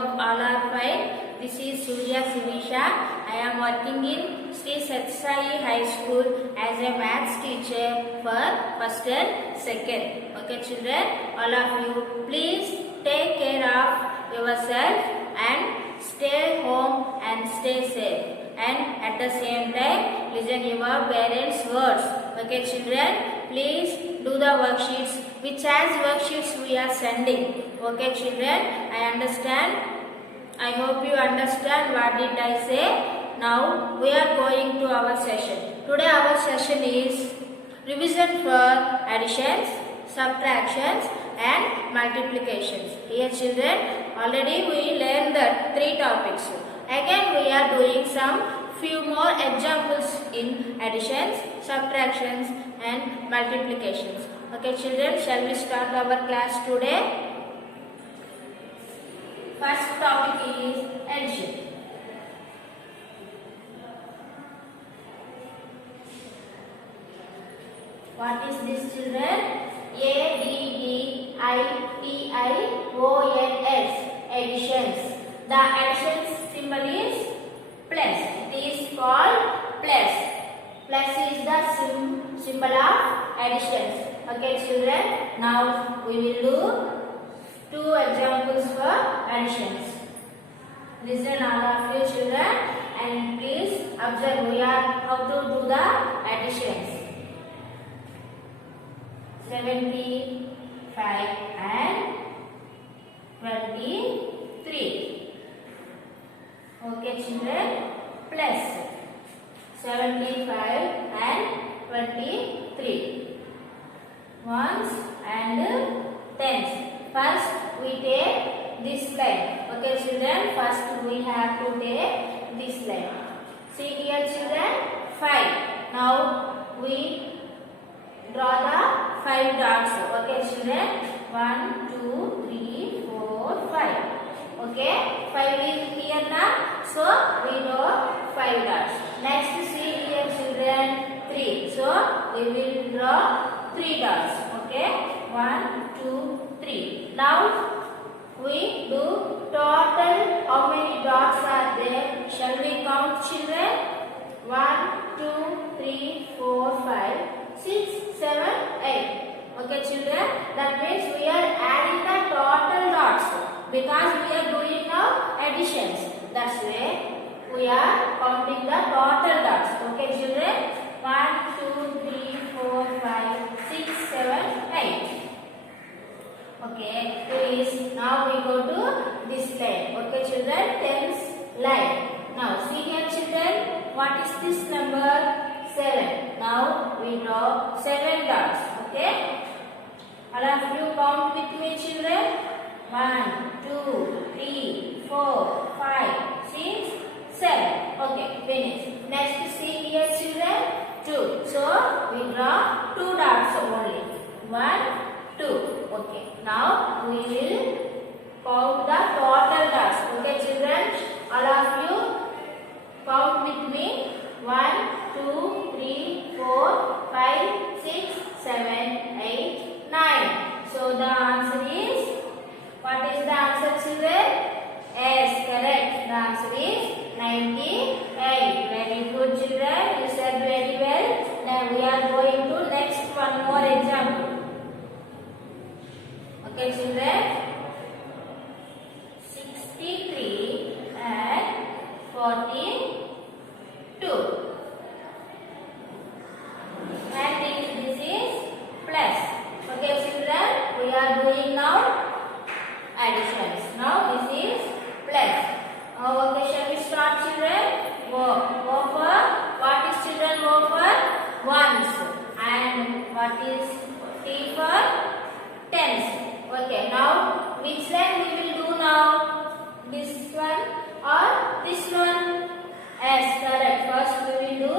hope all are fine. This is Surya Sivisha. I am working in Sri Satsai High School as a maths teacher for first and second. Okay children, all of you please take care of yourself and stay home and stay safe. And at the same time listen your parents' words. Okay children, please do the worksheets which as worksheets we are sending. Okay children, I understand. I hope you understand what did I say. Now we are going to our session. Today our session is revision for additions, subtractions and multiplications. Here children, already we learned the three topics. Again we are doing some few more examples in additions, subtractions and multiplications. Okay children, shall we start our class today? First topic is addition. What is this children? ADDITIONS, additions. The additions symbol is plus. It is called plus. Plus is the symbol of additions. Okay children, now we will do two examples for additions. Listen all of you children and please observe we are how to do the additions. 75 and 23. Okay children, plus 75 and 23. Ones and tens. First we take this line. Okay children, first we have to take this line. See here children, 5. Now we draw the 5 dots. Okay children, 1, 2, 3, 4, 5. Okay, 5 is here now, so we draw 5 dots. Next see here children, 3. So we will draw 3 dots. Okay, 1, 2, 3. Now we do total how many dots are there. Shall we count children? 1, 2, 3, 4, 5, 6, 7, 8. Okay children, that means we are adding the total dots because we are doing now additions. That's why we are counting the total dots. Okay children, 1, 2, 3, 4, 5, 6, 7, 8. Okay, please now we go to this line. Okay children, tens line. Now see here children, what is this number? 7. Now we draw 7 dots. Okay, all of you count with me children. 1, 2, 3, 4, 5, 6, 7. Okay, finish. Next see here children, 2. So we draw 2 dots only. 1, 2. Okay, now we will count the total dots. Okay children, all of you count with me. 1, 2, 3, 4, 5, 6, 7, 8, 9. So the answer is, what is the answer children? Yes, correct. The answer is 98. Very good children, you said very well. Now we are going to next one more example. Okay children, 63 and 42. And this is plus. Okay children, we are doing now additions. Now this is plus. Okay, shall we start children? Go for, what is children go for? Ones. And what is T for? Tens. Okay, now which line we will do now? This one or this one? Yes, correct. First we will do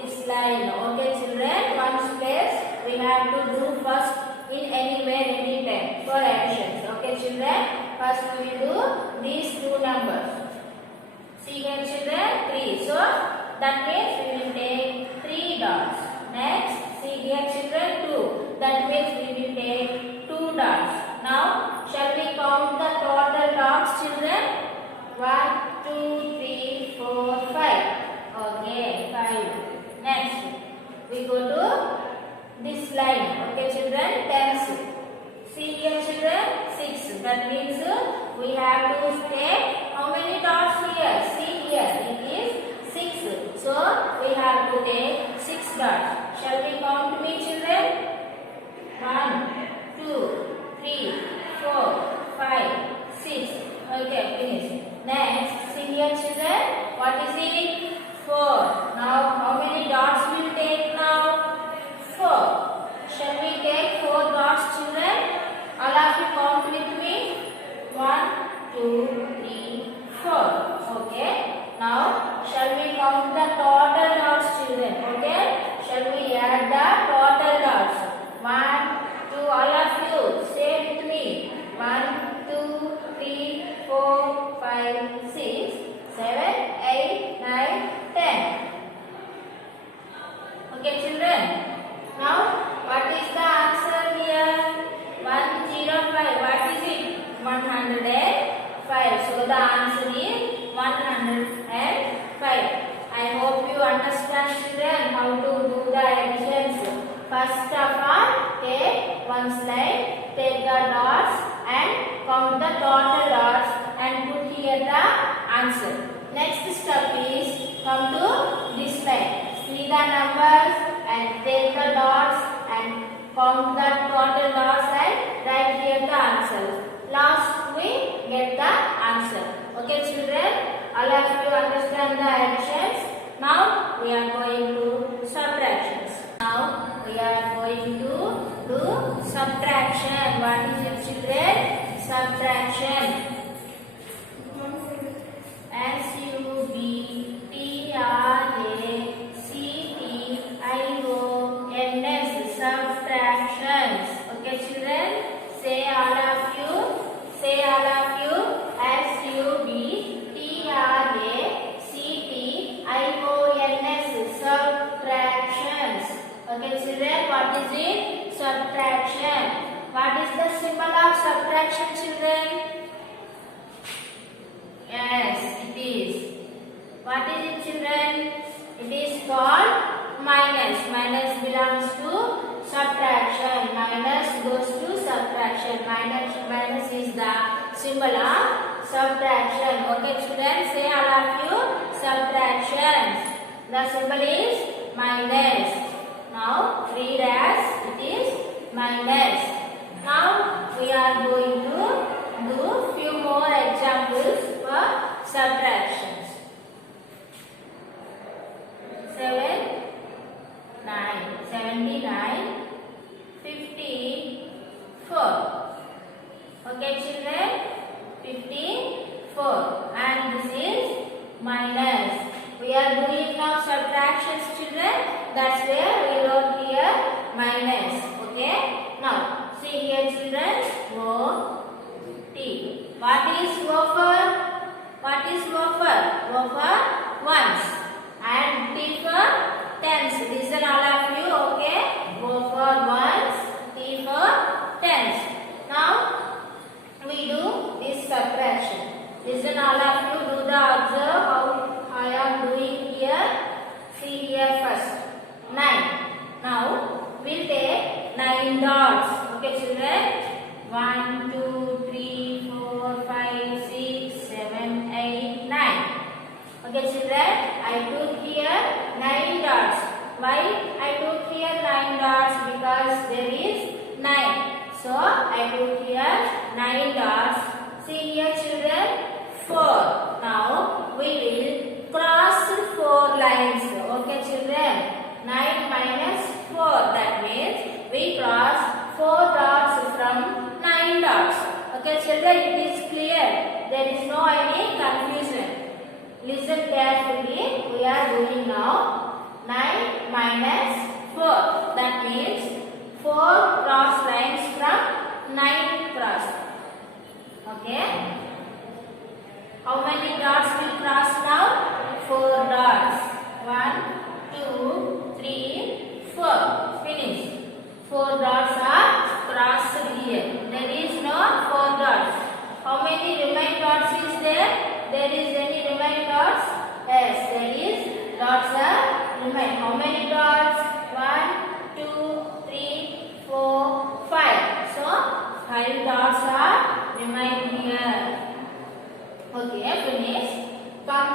this line. Okay children, ones place we have to do first in anywhere, anytime for additions. Okay children, first we will do these two numbers. See here children, 3. So that means we will take 3 dots. Next see here children, 2. That means we will take 2 dots. Now shall we count the total dots children? 1, 2, 3, 4, 5. Okay, 5. Next, we go to this line. Okay, children, tens. See here, children, 6. That means we have to take how many dots here? See here, it is 6. So we have to take 6 dots. Shall we count me, children? 1, 2, 3, 4, 5, 6. Okay, finish. Next, see here, children. What is it? 4. Now, how many dots we will take now? 4. Shall we take 4 dots, children? All of you count with me. 1, 2, 3, 4. Okay. Now, shall we count the total dots, children? Okay. Shall we add the total dots? 1, 2. All of you say with me. 1, 2, 3, 4, 5, 6, 7, 8, 9, 10. Okay, children. Now, what is the answer here? 105. What is it? 105. So the answer is 105. I hope you understand, children, how to do the additions. First of all, take one slide, take the dots and count the total dots and put here the answer. Next step is come to this line. See the numbers and take the dots and count the total dots and write here the answer. Last we get the answer. Okay, children, all of you understand the additions. Now we are going to subtractions. Now we are going to do subtraction. What is it, children? Subtraction. S-U-B-T-R-A-C-T-I-O-N-S. Subtractions. Okay, children, say all of you. Say all of you. S-U-B-T-R-A-C-T-I-O-N-S. Subtractions. Okay, children, what is it? Subtraction. What is the symbol of subtraction, children? Yes, it is. What is it, children? It is called minus. Minus belongs to subtraction. Minus goes to subtraction. Minus is the symbol of subtraction. Okay, children, say all of you. Subtractions. The symbol is minus. Now read as it is minus. Now we are going to do few more examples for subtractions. 7, 9, 79, 54. Okay, children, 54. And this is minus. We are doing now subtractions, children. That's where we wrote here minus. Okay. Now see here, children. O T. What is wafer? What is wafer? Wafer ones. And T for tens. Listen all of you. Okay. Wafer ones. T for tens. Now we do this subtraction. Listen all of you. Do the observe how I am doing here. See here first. 9. Now we'll take 9 dots. Okay, children. 1, 2, 3, 4, 5, 6, 7, 8, 9. Okay, children. I took here 9 dots. Why I took here 9 dots? Because there is 9. So I took here 9 dots. See here, children. 4. Now we will cross 4 lines. Okay, children. 9 minus 4. That means we cross 4 dots from 9 dots. Okay, children, it is clear. There is no any confusion. Listen carefully. We are doing now 9 minus 4. That means 4 cross lines from 9 cross. Okay. How many dots we cross now? 4 dots. 1, 2, 3, 4. Finish. 4 dots are crossed here. There is no 4 dots. How many remaining dots is there? there is any remain dots? Yes, there is dots are remain. How many dots? 1, 2, 3, 4, 5. So 5 dots are remain here. Okay, finish. Come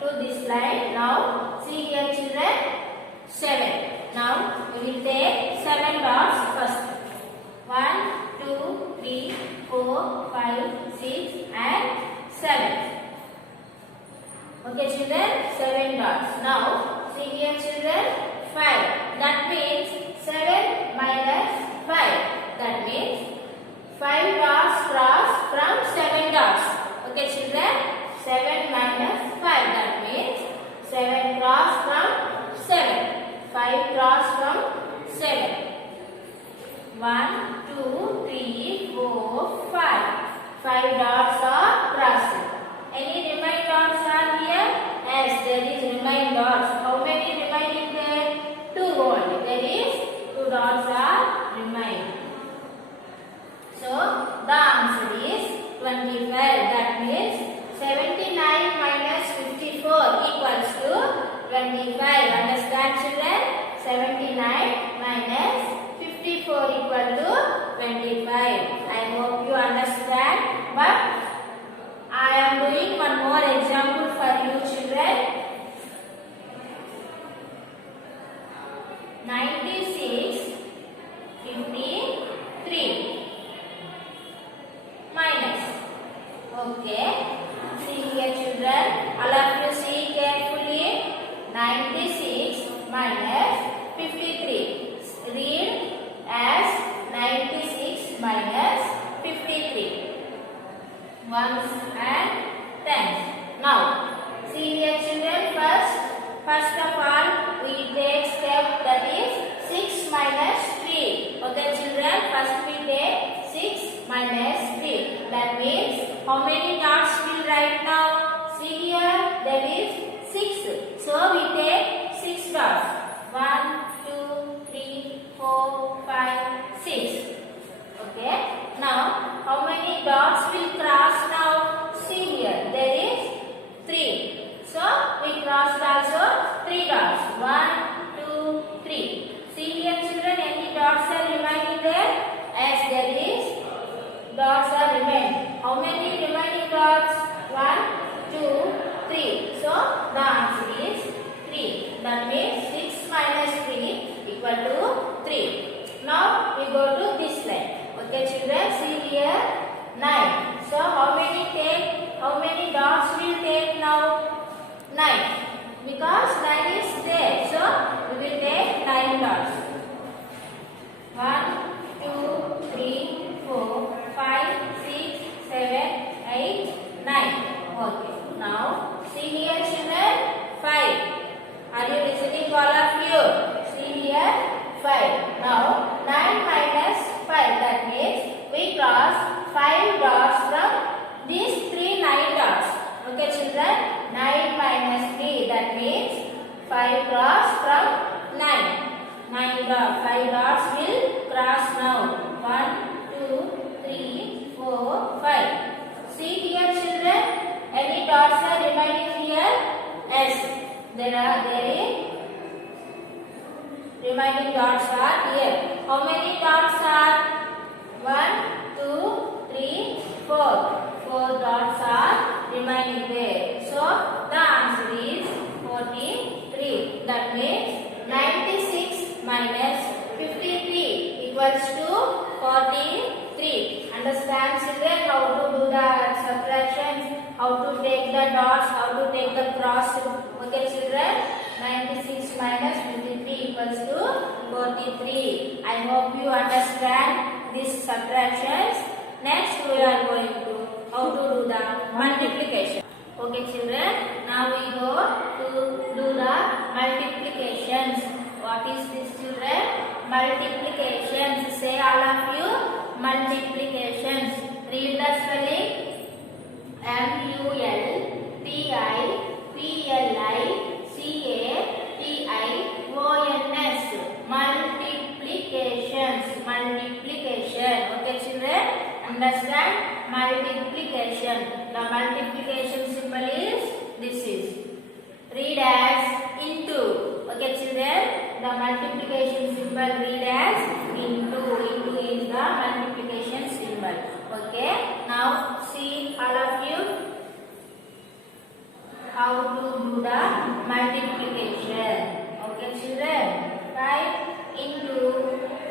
to this line. Now see here children, 7. Now we will take 7 dots first. 1, 2, 3, 4, 5, 6 and 7. Okay children, 7 dots. Now see here children, 5. That means 7 minus 5. That means 5 dots cross from 7 dots. Okay children, 7 minus 5. That means 7 cross from 7. 5 cross from 7. 1, 2, 3, 4, 5. 5 dots are crossing. Any remain dots are here? Yes, there is remain dots. How many remaining there? 2 only. There is 2 dots are remain. So the answer is 25. That means 79 minus 54 equals to 25. Understand children? 79 minus 54 equal to 25. I hope you understand. But I am doing one more example for you children. 96, 53 minus. Okay. See here children. All of you see carefully. 96 minus 53. Read as 96 minus 53. Ones and tens. Now, see here children, first of all, we take step that is 6 minus 3. Okay children, first we take 6 minus 3. That means, how many dots we will write now? See here, there is 6. So, we take 6 dots. 1, 2, 3, 4, 5, 6. Okay. Now, how many dots will cross now? See here, there is 3. So, we crossed also 3 dots. 1, 2, 3. See here children, any dots are remaining there? As there is dots are remaining. How many remaining dots? 1, 2, 3. So, the answer is 3. That means 6 minus 3 equal to 3. Now, we go to this line. Okay children, see here 9. So how many dots will take now? 9. Because 9 is there. So we will take 9 dots. 1, 2, 3, 4, 5, 6, 7, 8, 9. Okay. Now see here children 5. Are you listening all of you? See here 5. Now 9 minus 5, that means we cross 5 dots from these 3 9 dots. Okay children, 9 minus 3, that means 5 cross from 9. 5 dots will cross now. 1, 2, 3, 4, 5. See here children, any dots are remaining here? Yes, there is remaining dots are here. How many dots are? 1, 2, 3, 4. 4 dots are remaining there. So, the answer is 43. That means 96 minus 53 equals to 43. Understand children how to do the subtractions, how to take the dots, how to take the cross. Okay children, 96 minus 53 equals to 43. I hope you understand these subtractions. Next we are going to how to do the multiplication. Okay children, now we go to do the multiplications. What is this children? Multiplications. Say all of you, multiplications. Read the spelling. multiplications. Multiplication. Okay children, understand multiplication. The multiplication symbol how to do the multiplication. Okay, children. 5 into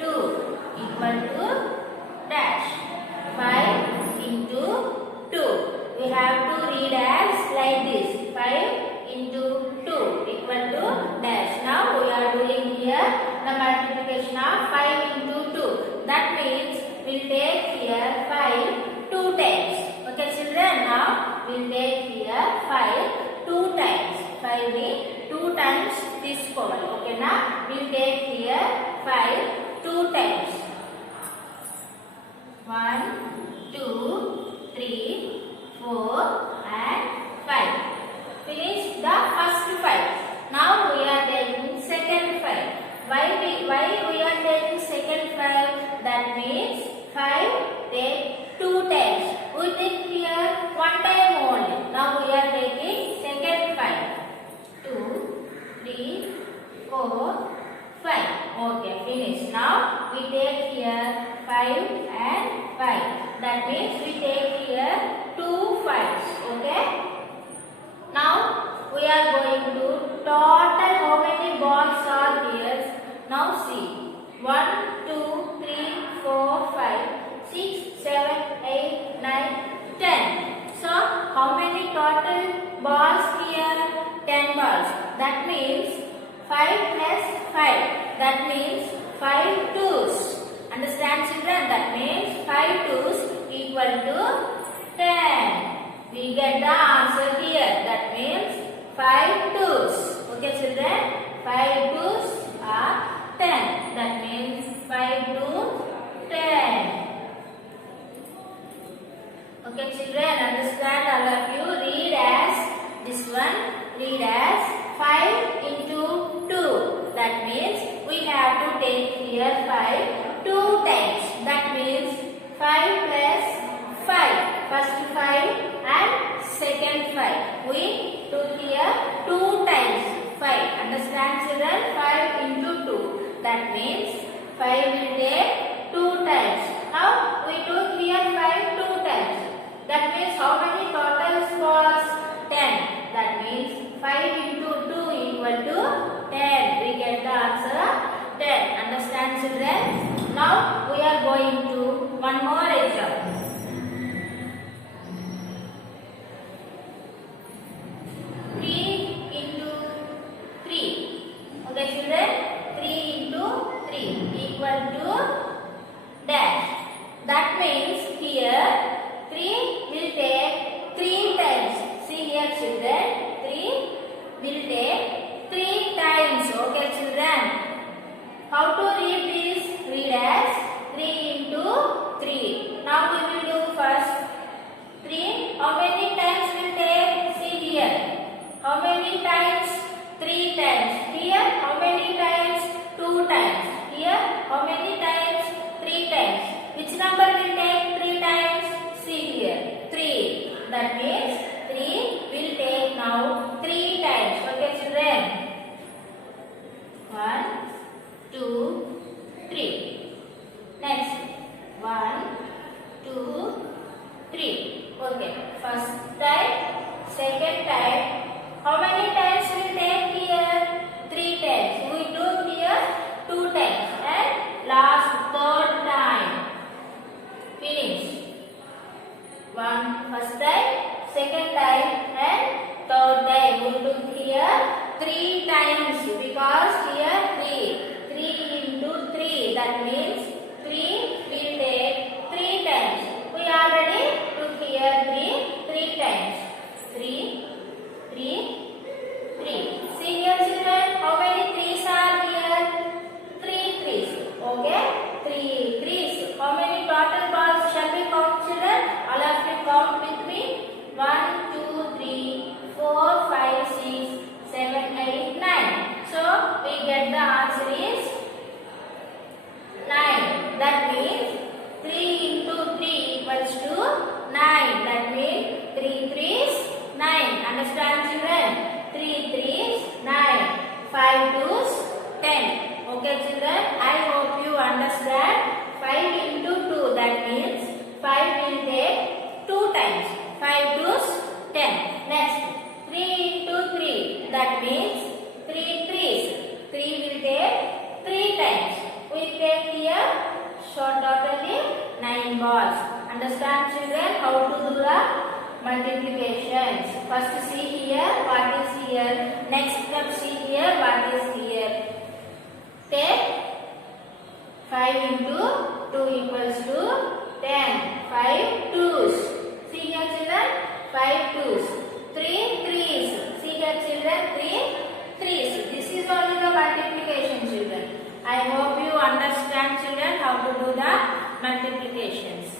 2 equal to dash. 5 into 2. We have to read as like this. 5 into 2 equal to dash. Now we are doing here the multiplication of 5 into 2. That means we'll take here 5 2 times. Okay, children. Now we'll take here 5 2 times. 5 ni 2 times this power. Okay, now we'll take here 5 2 times. 1 2 3 4 and 5. Finish the first 5. Now we are taking second 5. Why we are taking second 5? That means 5 take 2 times. We take here 1 time only. Now we are taking second 5. 2 3 4 5. Okay, finish. Now we take here 5 and 5. That means we take here 2 5s. Okay. Now we are going to total how many balls are here. Now see. 1 2 3 4 5 6 7 8 9 10. So how many total balls here? 10 balls. That means 5 plus 5. That means 5 twos. Understand, children? That means 5 twos equal to 10. We get the answer here. That means 5 twos. Okay, children? 5 twos are 10. That means 5 to 10. Okay, children? Understand, all of you? Read as this one. Read as 5 into 2. That means we have to take here 5 2 times. That means 5 plus 5. First 5 and second 5. We took here 2 times 5. Understand, children? 5 into 2. That means 5 will take 2 times. Now we took here 5 2 times. That means how many totals was 10? That means 5 into 2 equal to 10. We get the answer 10. Understand, children? Now we are going to one more example. 3 into 3. Okay, children? 3 into 3 equal to dash. That means here 3 will take 3 times. See here, children? 3 will take 3 times. Okay, children? How to read this? Read as 3 into 3. Now we will do first 3. How many times will take? See here. How many times? 3 times. Here, how many times? 2 times. Here, how many times? 3 times. Which number will take 3 times? See here. 3. That means 3 will take now 3 times. Okay, children? 1 2 3. Next. 1 2 3. Okay. First time, second time. How many times will take here? 3 times. We took here 2 times. And last third time. Finish. First time, second time and third time. We took here 3 times because here 3. 3 into 3. That means 3 will take 3 times. We already took here 3 times. 3 3 3. See here, children, how many 3s are here? 3 3s. Okay? 3 3s. How many total balls shall we count, children? All of you count with me. 1 2 3 4 5 6 7 8 9. So we get the answer is 9. That means 3 into 3 equals to 9. That means 3 3s 9. Understand, children? 3 3s 9. 5 2s 10. Okay, children? I hope you understand. 5 into 2. That means 5 will take 2 times. 5 2s 10. Next, 3 First see here what is here. Next step see here what is here. Take 5 into 2 equals to 10. 5 twos. See here children, 5 twos. 3 threes. See here children, 3 threes. This is only the multiplication children. I hope you understand children how to do the multiplications.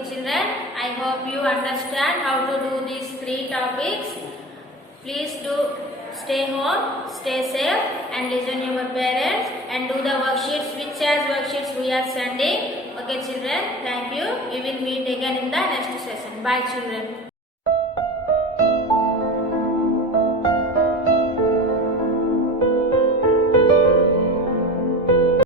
Children, I hope you understand how to do these 3 topics. Please do stay home, stay safe and listen your parents and do the worksheets which as worksheets we are sending. Okay children, thank you. We will meet again in the next session. Bye children.